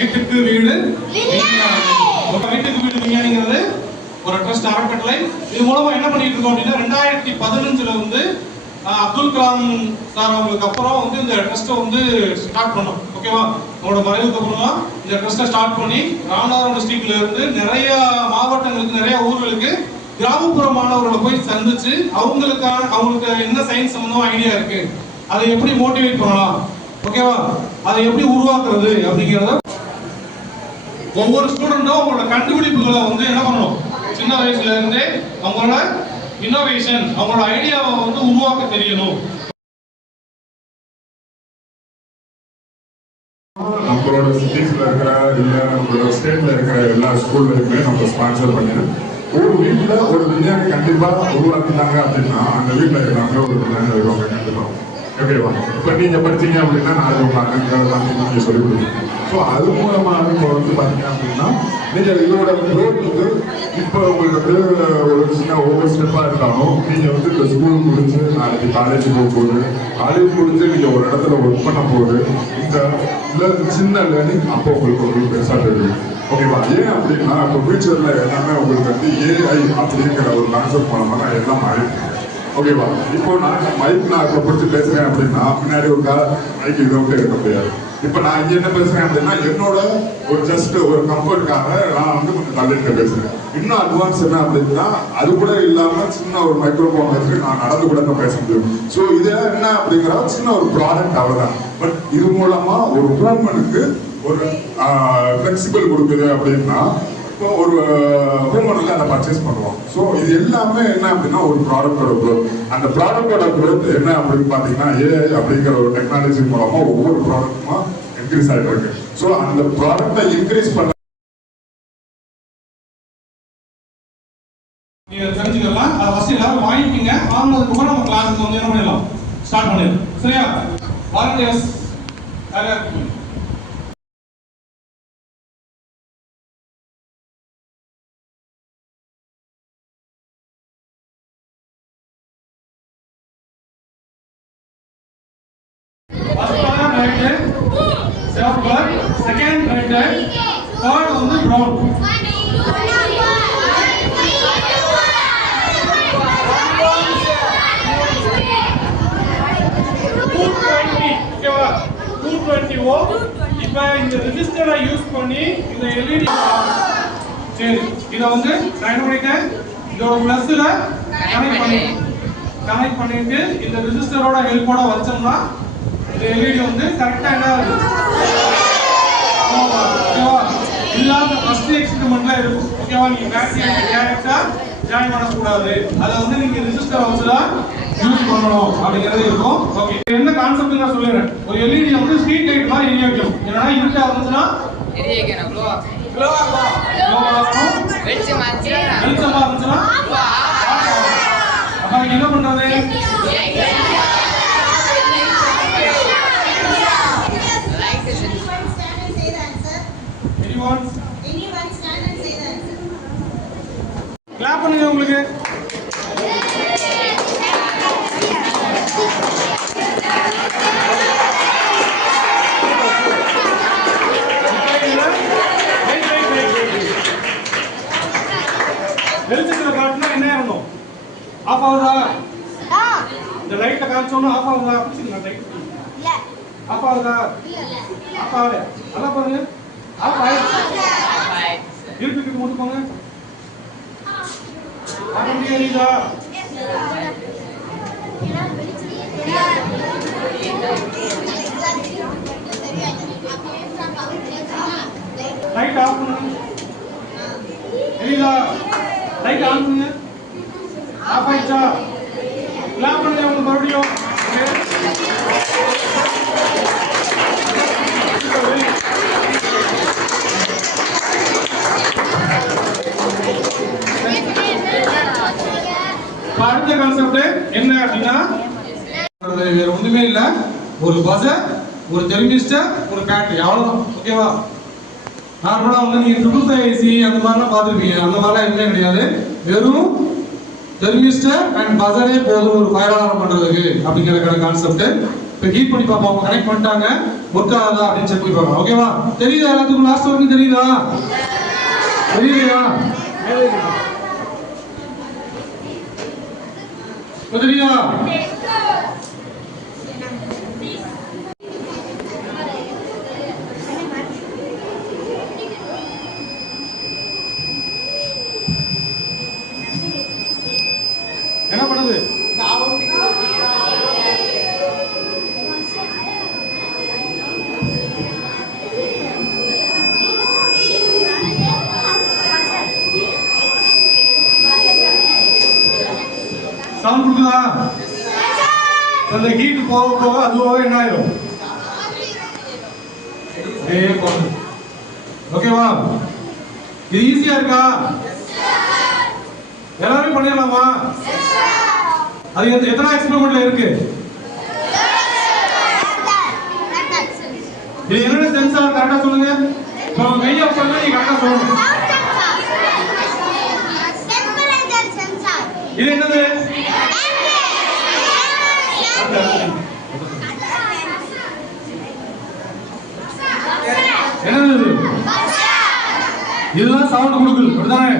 வீட்டுக்கு வீடு வீட்டுக்கு வீடு விஞ்ஞானிங்கிறது ஒரு ட்ரஸ்ட் அறக்கட்டளை. இது மூலமா என்ன பண்ணிட்டு இருக்கோம் அப்படின்னா 2015 வந்து அப்துல் கலாம் சார் அவங்களுக்கு அப்புறம் வந்து இந்த ட்ரஸ்ட்டை வந்து ஸ்டார்ட் பண்ணோம். ஓகேவா, அவங்களோட மறைவுக்கு அப்புறமா இந்த ட்ரஸ்ட்டை ஸ்டார்ட் பண்ணி ராமநாதபுரம் டிஸ்ட்ரிக்ட்ல இருந்து நிறைய மாவட்டங்களுக்கு நிறைய ஊர்களுக்கு கிராமப்புற மாணவர்களை போய் சந்திச்சு அவங்களுக்கு என்ன சயின்ஸ் சம்பந்தமா ஐடியா இருக்கு, அதை எப்படி மோட்டிவேட் பண்ணலாம், ஓகேவா, அதை எப்படி உருவாக்குறது அப்படிங்கிறத ஒவ்வொரு ஸ்டூடெண்ட்டும் அவங்களோட கண்டுபிடிப்புகளை வந்து என்ன பண்ணணும், சின்ன வயசுல இருந்தே அவங்களோட இன்னோவேஷன் அவங்களோட ஐடியாவை வந்து உருவாக்க தெரியணும். நம்மளோட சிட்டிஸ்ல இருக்கிற இல்ல நம்மளோட ஸ்டேட்ல இருக்கிற எல்லா ஸ்கூல்லையுமே நம்ம ஸ்பான்சர் பண்ணி ஒரு வீட்டுல ஒரு விஞ்ஞானி கண்டிப்பா உருவாக்கிட்டாங்க அப்படின்னா அந்த வீட்டுல இருக்கிறாங்க ஒரு விஞ்ஞானி வருவாங்க கண்டிப்பா. ஓகேவா, இப்ப நீங்க படிச்சீங்க அப்படின்னா நாளைக்கு உங்க அண்ணன் நீங்க சொல்லிக் கொடுக்கணும். ஸோ அது மூலமாக இப்போ வந்து பார்த்தீங்க அப்படின்னா நீங்கள் இதோட க்ரோத் வந்து இப்போ உங்களுக்கு வந்து ஒரு சின்ன ஒவ்வொரு ஸ்டெப்பாக இருந்தாலும் நீங்கள் வந்து இந்த ஸ்கூல் முடிச்சு நாளைக்கு காலேஜ் போகும்போது காலேஜ் முடிச்சு நீங்கள் ஒரு இடத்துல ஒர்க் பண்ண போகுது இந்த சின்ன லேர்னிங் அப்போ உங்களுக்கு பெருசாக தெரியும். ஓகேவா, ஏன் அப்படின்னா இப்போ ஃபியூச்சரில் எல்லாமே உங்களுக்கு வந்து ஏஐ அப்படிங்கிற ஒரு கான்செப்ட் மூலமாக நான் எல்லாம் மாறிட்டு. ஓகேவா, இப்போ நான் இப்போ பிடிச்சி பேசுகிறேன் அப்படின்னா முன்னாடி ஒரு மைக் இதை விட்டு எடுக்க முடியாது. இப்போ நான் இங்கே என்ன பேசுகிறேன் அப்படின்னா என்னோட ஒரு ஜஸ்ட் ஒரு கம்ஃபர்ட்டுக்காக நான் வந்து கொஞ்சம் தள்ளிட்டு பேசுகிறேன். இன்னும் அட்வான்ஸ் என்ன அப்படின்னா அது கூட இல்லாமல் சின்ன ஒரு மைக்ரோஃபோன் வச்சு நான் நடந்து கூட பேச முடியும். ஸோ இது என்ன அப்படிங்கிற சின்ன ஒரு ப்ராடக்ட் அவ்வளோதான். பட் இது மூலமாக ஒரு ஹியூமனுக்கு ஒரு ஃப்ளெக்சிபிள் கொடுக்குது அப்படின்னா இப்போ ஒரு ஹியூமன் வந்து அதை பர்ச்சேஸ் பண்ணுவோம். ஸோ இது எல்லாமே என்ன அப்படின்னா ஒரு ப்ராடக்டோட க்ரோத். அந்த ப்ராடக்டோட க்ரோத் என்ன அப்படின்னு பார்த்தீங்கன்னா ஏஐ அப்படிங்கிற ஒரு டெக்னாலஜி மூலமா ஒவ்வொரு ப்ராடக்ட்டுமா இன்க்ரீஸ் ஆகிட்டு இருக்கு. ஸோ அந்த ப்ராடக்டை இன்க்ரீஸ் பண்ண நீங்க தெரிஞ்சுக்கலாம். அதை ஃபர்ஸ்ட் எல்லாரும் வாங்கிக்கிங்க. வாங்கினதுக்கு அப்புறம் நம்ம கிளாஸுக்கு வந்து என்ன பண்ணிடலாம், ஸ்டார்ட் பண்ணிடலாம். சரியா, வாலண்டியர்ஸ் செகண்ட் ரைட், தேர்ட் வந்து ப்ரௌன். இப்ப இந்த ரெஜிஸ்டரை யூஸ் பண்ணி இந்த எல்இடி சரி இத வந்து நான் என்ன பண்ணிட்டேன், இதோட பிளஸ்ல கனெக்ட் பண்ணிட்டு இந்த ரெஜிஸ்டரோட ஹெல்ப்போட வச்சோம்னா இந்த எல்இடி வந்து கரெக்டா என்ன ஆகுது, ஓகேவா, இல்லாத ஃபர்ஸ்ட் எக்ஸ்பெரிமெண்ட்ல இருக்கும். ஓகேவா, நீங்க பேட்டரி டைரக்டா ஜாயின் பண்ணக்கூடாது, அதை வந்து நீங்க ரெஜிஸ்டரை வச்சுதான் யூஸ் பண்ணணும் அப்படிங்கிறது இருக்கும். ஓகே, என்ன கான்செப்ட் நான் சொல்லிடுறேன். ஒரு எல்இடி வந்து ஸ்ட்ரீட் லைட் மாதிரி எரிய வைக்கும். என்னன்னா இருட்டா இருந்துச்சுன்னா எரிய வைக்கணும், க்ளோ ஆகும். வெளிச்சமா இருந்துச்சுன்னா அப்ப என்ன பண்றது, கிளாப் பண்ணுங்க உங்களுக்கு. வெளிச்சத்துல காட்டினா என்ன ஆகணும், ஆஃப் ஆகுதா, இந்த லைட்டை காமிச்சோம்னா ஆஃப் ஆகுதா, லைட் ஆஃப் ஆகுதா, ஆஃப் ஆகல, அதான் பாருங்க ஆஃப் ஆயிடுச்சு. இருட்டுக்கு மட்டும் போங்க, ஆரம்பிக்கிறீங்களா, லைட் ஆஃப் பண்ணுங்க, எரியுதா, லைட் ஆன் பண்ணுங்க, ஆஃப் ஆயிடுச்சா, கிளாப் பண்ணுங்க உங்களுக்கு மறுபடியும். அடுத்த கான்செப்ட் என்ன அப்படின்னா வேற ஒண்ணுமே இல்ல, ஒரு பஸர், ஒரு தெர்மிஸ்டர், ஒரு பேட்டரி, அவ்வளவுதான். ஓகேவா, நார்மலா வந்து நீங்க 555 AC அந்த மாதிரிலாம் பார்த்துருப்பீங்க. அந்த மாதிரிலாம் எதுவுமே கிடையாது. வெறும் தெர்மிஸ்டர் அண்ட் பஸரே போதும் ஒரு ஃபயர் அலாரம் பண்றதுக்கு அப்படிங்கிற கான்செப்ட். இப்போ ஹீட் பண்ணி பார்ப்போம். அவங்க கனெக்ட் பண்ணிட்டாங்க, ஒர்க் ஆகுதா அப்படின்னு செக் பண்ணி பார்க்கலாம். ஓகேவா? தெரியுதா எல்லாத்துக்கும்? லாஸ்ட் வரைக்கும் தெரியுதா? தெரியலையா? தெரியுதா? என்ன பண்ணுது? சவுண்ட் கொடுக்குதா? அந்த ஹீட் போக போக அதுவாக என்ன ஆயிரும்? ஓகேவா? இது ஈஸியா இருக்கா? எல்லாரும் பண்ணிடலாமா? அது எத்தனை எக்ஸ்பெரிமெண்ட்ல இருக்கு? இது என்னென்ன சென்சார் கரெக்டா சொல்லுங்க. இப்போ கையை பண்ணா நீங்க கரெக்டா சொல்லணும். இது என்னது? என்னது? இதுதான் சவுண்ட் கொடுக்குது, அப்படிதானே?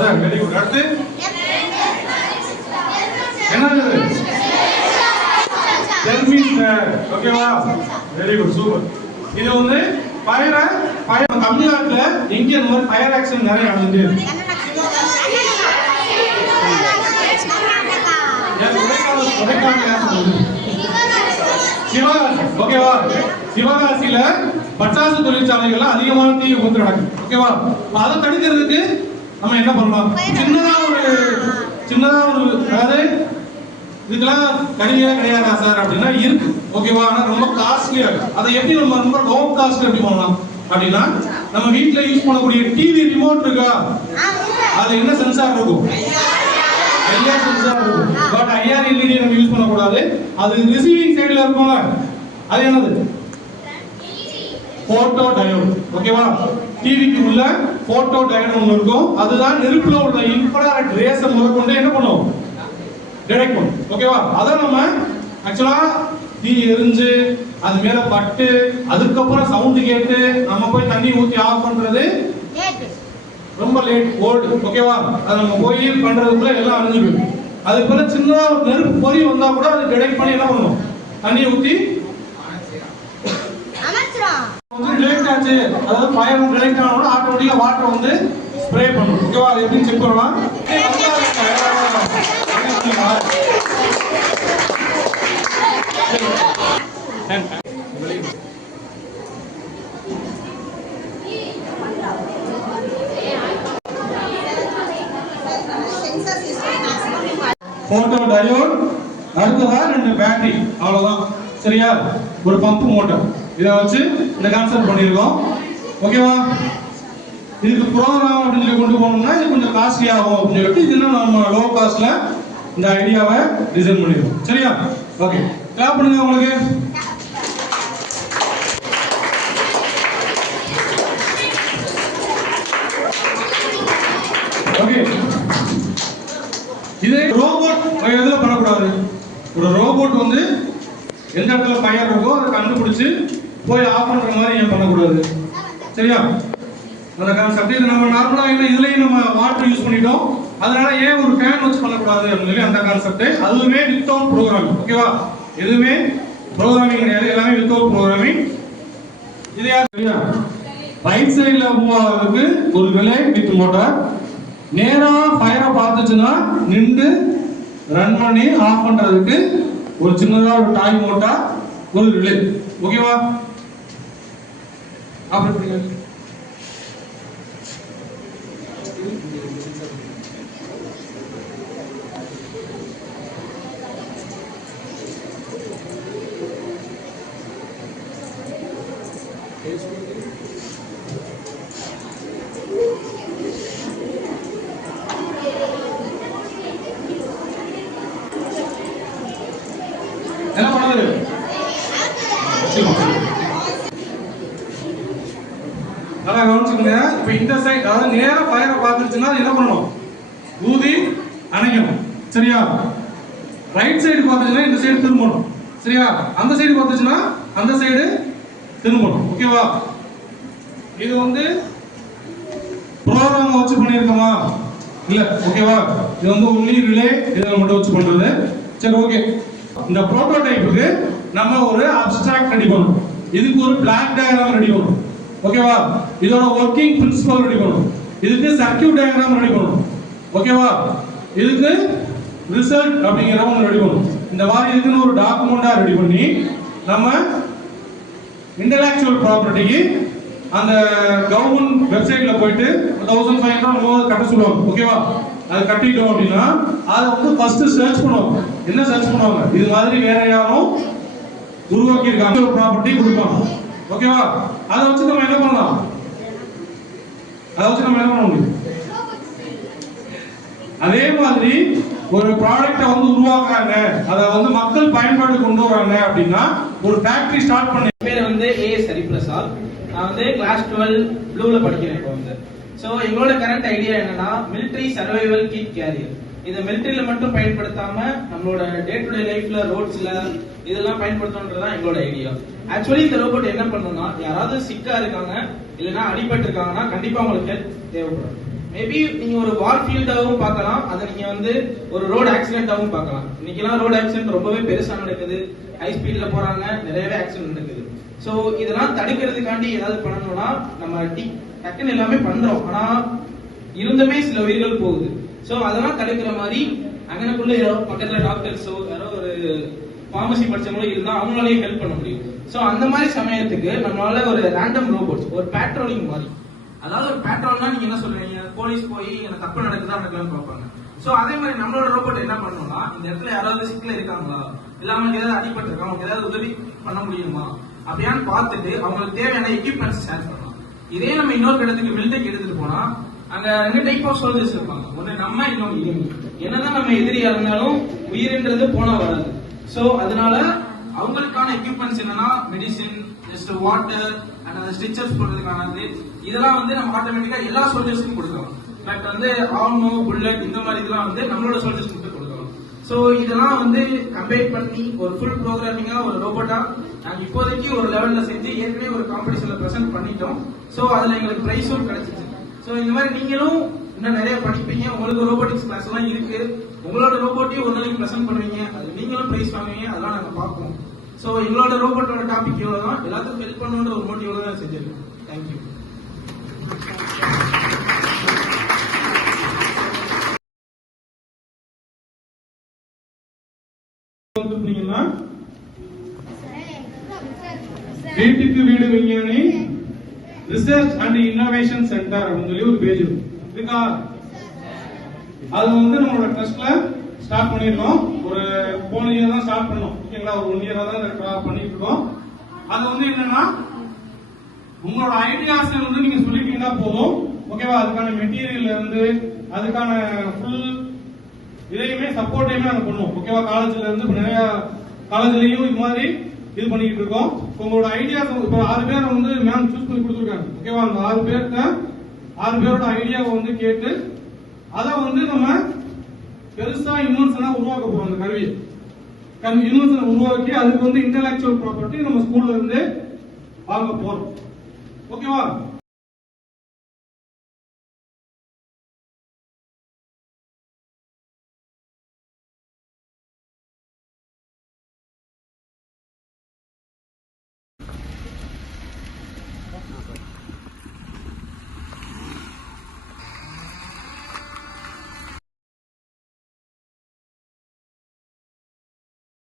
Sir very good. அடுத்து என்னது? தெர்மிஸ்டர். ஓகேவா? Very good, super. இது வந்து ஃபயர் தமிழ்நாட்டுல எங்க இந்த மாதிரி ஃபயர் ஆக்சிடென்ட் நிறைய நடந்துட்டு இருக்கு. சிவகாசி. ஓகேவா? சிவகாசியில பட்டாசு தொழிற்சாலைகள்ல அதிகமான தீ விபத்து நடக்குது. ஓகேவா? அதை தடுக்கிறதுக்கு நம்ம என்ன பண்ணலாம்? சின்னதா ஒரு அதாவது இதுக்கெல்லாம் கனிமையா கிடையாதா சார் அப்படின்னா இருக்கு. ஓகேவா? ஆனா ரொம்ப காஸ்ட்லியா இருக்கு. அதை எப்படி நம்ம ரொம்ப லோ காஸ்ட் எப்படி பண்ணலாம் அப்படின்னா, நம்ம வீட்டுல யூஸ் பண்ணக்கூடிய டிவி ரிமோட் இருக்கா, அது என்ன சென்சார் இருக்கும்? ஐஆர் சென்சார் இருக்கும். பட் ஐஆர் எல்இடி நம்ம யூஸ் பண்ணக்கூடாது. அது ரிசீவிங் சைடுல இருக்கும்ல, அது என்னது? Photo diode. ஓகேவா? டிவிக்கு உள்ள போட்டோ டயோட் ஒன்று இருக்கும். அதுதான் நெருப்புல உள்ள இன்ஃப்ராரெட் ரேஸை முதற்கொண்டு என்ன பண்ணும்? டிடெக்ட் பண்ணும். ஓகேவா? அதை நம்ம ஆக்சுவலா தீ எரிஞ்சு அது மேல பட்டு அதுக்கப்புறம் சவுண்ட் கேட்டு நம்ம போய் தண்ணி ஊத்தி ஆஃப் பண்றது ரொம்ப லேட் ஓல்டு. ஓகேவா? அது நம்ம போய் பண்றதுக்குள்ள எல்லாம் அழிஞ்சிடும். அதுக்கு பிறகு சின்ன நெருப்பு பொறி வந்தா கூட அது டிடெக்ட் பண்ணி என்ன பண்ணணும்? தண்ணி ஊத்தி டிடெக்ட் ஆச்சு, அதாவது ஃபயர் டிடெக்ட் ஆனோட ஆட்டோமேட்டிக்கா வாட்டர் வந்து ஸ்ப்ரே பண்ணும். ஓகேவா? அது எப்படி செக் பண்ணலாம்? போட்டோ டயோட், அடுத்ததா 2 பேட்டரி, அவ்வளவுதான். சரியா? ஒரு பம்ப் மோட்டார். இதை வச்சு இந்த கான்செப்ட் பண்ணியிருக்கோம். ஓகேவா? இதுக்கு ப்ரோக்ராம் அப்படின்னு சொல்லி கொண்டு போனோம்னா இது கொஞ்சம் காஸ்ட்லி ஆகும் அப்படின்னு சொல்லிட்டு இது நம்ம லோ காஸ்ட்ல இந்த ஐடியாவை டிசைன் பண்ணிருக்கோம். சரியா? ஓகே, கிளாப் பண்ணுங்க உங்களுக்கு. ஓகே, இது ரோபோட் எதுல பண்ணக்கூடாது. ஒரு ரோபோட் வந்து எந்த இடத்துல ஃபயர் இருக்கோ அதை கண்டுபிடிச்சு போய் ஆஃப் பண்ற மாதிரி ஏன் பண்ணக்கூடாது? சரியா? அந்த கான்செப்ட் இது நம்ம நார்மலா என்ன இதுலயும் நம்ம வாட்டர் யூஸ் பண்ணிட்டோம், அதனால ஏன் ஒரு ஃபேன் வச்சு பண்ணக்கூடாது அப்படின்னு சொல்லி அந்த கான்செப்ட். அதுவுமே வித்தவுட் ப்ரோக்ராமிங். ஓகேவா? எதுவுமே ப்ரோக்ராமிங் கிடையாது, எல்லாமே வித்தவுட் ப்ரோக்ராமிங். இது யார் சரியா? ரைட் சைடுல மூவ் ஆகிறதுக்கு ஒரு ரிலே வித் மோட்டார். நேரா ஃபயரை பார்த்துச்சுன்னா நின்று ரன் பண்ணி ஆஃப் பண்றதுக்கு ஒரு சின்னதா ஒரு டாய் மோட்டார், ஒரு ரிலே. ஓகேவா? ஆப்ரேட் பண்ணுங்க. என்ன பண்ணுது? நல்லா கவனிச்சுக்கோங்க. இப்ப இந்த சைடு அதாவது நேரா ஃபயரை பார்த்துருச்சுன்னா என்ன பண்ணணும்? ஊதி அணைக்கணும். சரியா? ரைட் சைடு பார்த்துச்சுன்னா இந்த சைடு திரும்பணும். சரியா? அந்த சைடு பார்த்துச்சுன்னா அந்த சைடு திரும்பணும். ஓகேவா? இது வந்து ப்ரோக்ராம் வச்சு பண்ணியிருக்கோமா? இல்ல. ஓகேவா? இது வந்து ஒன்லி ரிலே இதை மட்டும் வச்சு பண்றது. சரி, ஓகே. இந்த புரோட்டோடைப்புக்கு நம்ம ஒரு அப்ஸ்ட்ராக்ட் ரெடி பண்ணணும். இதுக்கு ஒரு பிளாக் டயக்ராம் ரெடி பண்ணணும். ஓகேவா? இதோட ஒர்க்கிங் பிரின்சிபல் ரெடி பண்ணணும். இதுக்கு சர்க்யூட் டயக்ராம் ரெடி பண்ணணும். ஓகேவா? இதுக்கு ரிசல்ட் அப்படிங்கிற ஒன்று ரெடி பண்ணணும். இந்த மாதிரி இதுக்குன்னு ஒரு டாக்குமெண்டா ரெடி பண்ணி நம்ம இன்டெலெக்சுவல் ப்ராப்பர்ட்டிக்கு அந்த கவர்மெண்ட் வெப்சைட்ல போயிட்டு 1500 கட்ட சொல்லுவாங்க. ஓகேவா? அது கட்டிட்டோம் அப்படின்னா அதை வந்து ஃபர்ஸ்ட் சர்ச் பண்ணுவாங்க. என்ன சர்ச் பண்ணுவாங்க? இது மாதிரி வேற யாரும் உருவாக்கி இருக்காங்க ஒரு ப்ராப்பர்ட்டி கொடுப்பாங்க. ஓகேவா? அதை வச்சு நம்ம என்ன பண்ணலாம்? அதை வச்சு நம்ம என்ன பண்ண முடியும்? அதே மாதிரி ஒரு ப்ராடக்ட்டை வந்து உருவாக்குறாங்க, அதை வந்து மக்கள் பயன்பாடு கொண்டு வராங்க அப்படின்னா ஒரு ஃபேக்டரி ஸ்டார்ட் பண்ணி பேர் வந்து ஏஎஸ் ஹரிபிரசாத். நான் வந்து கிளாஸ் 12 ப்ளூல படிக்கிறேன் இப்போ வந்து. ஸோ எங்களோட கரண்ட் ஐடியா என்னன்னா மிலிட்டரி சர்வைவல் கிட் கேரியர். இதை மிலிட்டரியில மட்டும் பயன்படுத்தாம நம்மளோட டே டு டே லைஃப்ல ரோட்ஸ்ல இதெல்லாம் பயன்படுத்தணுன்றதான் எங்களோட ஐடியா. ஆக்சுவலி இந்த ரோபோட் என்ன பண்ணணும்னா யாராவது சிக்கா இருக்காங்க இல்லைன்னா அடிபட்டு இருக்காங்கன்னா கண்டிப்பா உங்களுக்கு ஹெல்ப் தேவைப்படும். மேபி நீங்க ஒரு வார் ஃபீல்டாவும் பார்க்கலாம், அதை நீங்க வந்து ஒரு ரோடு ஆக்சிடென்டாவும் பார்க்கலாம். இன்னைக்கெல்லாம் ரோடு ஆக்சிடென்ட் ரொம்பவே பெருசா நடக்குது, ஹை ஸ்பீட்ல போறாங்க, நிறையவே ஆக்சிடென்ட் நடக்குது. சோ இதெல்லாம் தடுக்கிறதுக்காண்டி ஏதாவது பண்ணணும்னா நம்ம டக்குன்னு எல்லாமே பண்றோம், ஆனா இருந்துமே சில உயிர்கள் போகுது. சோ அதெல்லாம் தடுக்கிற மாதிரி அங்கனக்குள்ள யாரோ பக்கத்துல டாக்டர்ஸோ யாரோ ஒரு பார்மசி படிச்சவங்களோ இருந்தா அவங்களாலேயும் ஹெல்ப் பண்ண முடியும். சோ அந்த மாதிரி சமயத்துக்கு நம்மளால ஒரு ரேண்டம் ரோபோட்ஸ் ஒரு பேட்ரோலிங் மாதிரி, அதாவது ஒரு பேட்ரோல்னா நீங்க என்ன சொல்றீங்க, போலீஸ் போய் எனக்கு தப்பு நடக்குதா நடக்கலாம்னு பார்ப்பாங்க. சோ அதே மாதிரி நம்மளோட ரோபோட் என்ன பண்ணணும்னா இந்த இடத்துல யாராவது சிக்கல இருக்காங்களா, இல்ல அவங்களுக்கு ஏதாவது அடிபட்டு இருக்கா, அவங்களுக்கு ஏதாவது உதவி பண்ண முடியுமா அப்படியான்னு பார்த்துட்டு அவங்களுக்கு தேவையான எக்யூப்மெண்ட்ஸ் ஷேர் பண்ணலாம். இதே நம்ம இன்னொரு இடத்துக்கு மிலிட்டரிக்கு எடுத்துட்டு போனா அங்க 2 டைப் ஆஃப் சோல்ஜர்ஸ் இருப்பாங்க, ஒன்னு நம்ம இன்னொரு எதிரி. என்னதான் நம்ம எதிரியா இருந்தாலும் உயிரின்றது போனா வராது. சோ அதனால அவங்களுக்கான எக்யூப்மெண்ட்ஸ் என்னன்னா மெடிசின், ஜஸ்ட் வாட்டர் அண்ட் அந்த ஸ்டிச்சர்ஸ் போடுறதுக்கானது இதெல்லாம் வந்து நம்ம ஆட்டோமேட்டிக்கா எல்லா சோல்ஜர்ஸ்க்கும் கொடுக்கலாம். பட் வந்து ஆர்மோ, புல்லட் இந்த மாதிரி இதெல்லாம் வந்து நம்மளோட சோல்ஜர்ஸ் மட்டும் கொடுக்கலாம். சோ இதெல்லாம் வந்து கம்பைன் பண்ணி ஒரு ஃபுல் ப்ரோக்ராமிங்கா ஒரு ரோபோட்டா நாங்க இப்போதைக்கு ஒரு லெவல்ல செஞ்சு ஏற்கனவே ஒரு காம்படிஷன்ல பிரசன்ட் பண்ணிட்டோம். சோ அதுல எங்களுக்கு பிரைஸும் கிடைச்சிச்சு. சோ இந்த மாதிரி நீங்களும் இன்னும் நிறைய படிப்பீங்க, உங்களுக்கு ரோபோட்டிக்ஸ் கிளாஸ் எல்லாம் இருக்கு, உங்களோட ரோபோட்டையும் ஒரு நாளைக்கு பிரசன்ட் பண்ணுவீங்க, அது நீங்களும் பிரைஸ் வாங்குவீங்க, அதெல்லாம் நாங்க பார்ப்போம். சோ எங்களோட ரோபோட்டோட டாபிக் இவ்வளவுதான், எல்லாத்துக்கும் ஹெல்ப் பண்ணணுன்ற ஒரு மோட்டிவ்ல தான் செஞ்சிருக்கோம். தேங்க்யூ. வீட்டுக்கு வீடு விஞ்ஞானி ரிசர்ச் அண்ட் இன்னோவேஷன் சென்டர் அப்படின்னு சொல்லி ஒரு பேஜ் இருக்கா? அது வந்து நம்மளோட ட்ரஸ்ட்ல ஸ்டார்ட் பண்ணிருக்கோம். ஒரு போன இயர் தான் ஸ்டார்ட் பண்ணோம். ஓகேங்களா? ஒரு 1 இயரா தான் பண்ணிட்டு இருக்கோம். அது வந்து என்னன்னா உங்களோட ஐடியாஸ் வந்து நீங்க சொல்லிட்டீங்கன்னா போதும். ஓகேவா? அதுக்கான மெட்டீரியல் இருந்து அதுக்கான ஃபுல் இதையுமே சப்போர்ட்டையுமே நாங்க பண்ணுவோம். ஓகேவா? காலேஜ்ல இருந்து நிறைய காலேஜ்லயும் இது மாதிரி இது பண்ணிட்டு இருக்கோம். உங்களோட ஐடியாஸ் இப்போ 6 பேர் வந்து மேம் சூஸ் பண்ணி கொடுத்துருக்காங்க. ஓகேவா? அந்த 6 பேரோட ஐடியாவை வந்து கேட்டு அதை வந்து நம்ம பெருசா இன்வென்ஷனா உருவாக்க போறோம். அந்த கருவியை இன்வென்ஷனை உருவாக்கி அதுக்கு வந்து இன்டெலெக்சுவல் ப்ராப்பர்ட்டி நம்ம ஸ்கூல்ல இருந்து வாங்க போறோம். ஓகேவா?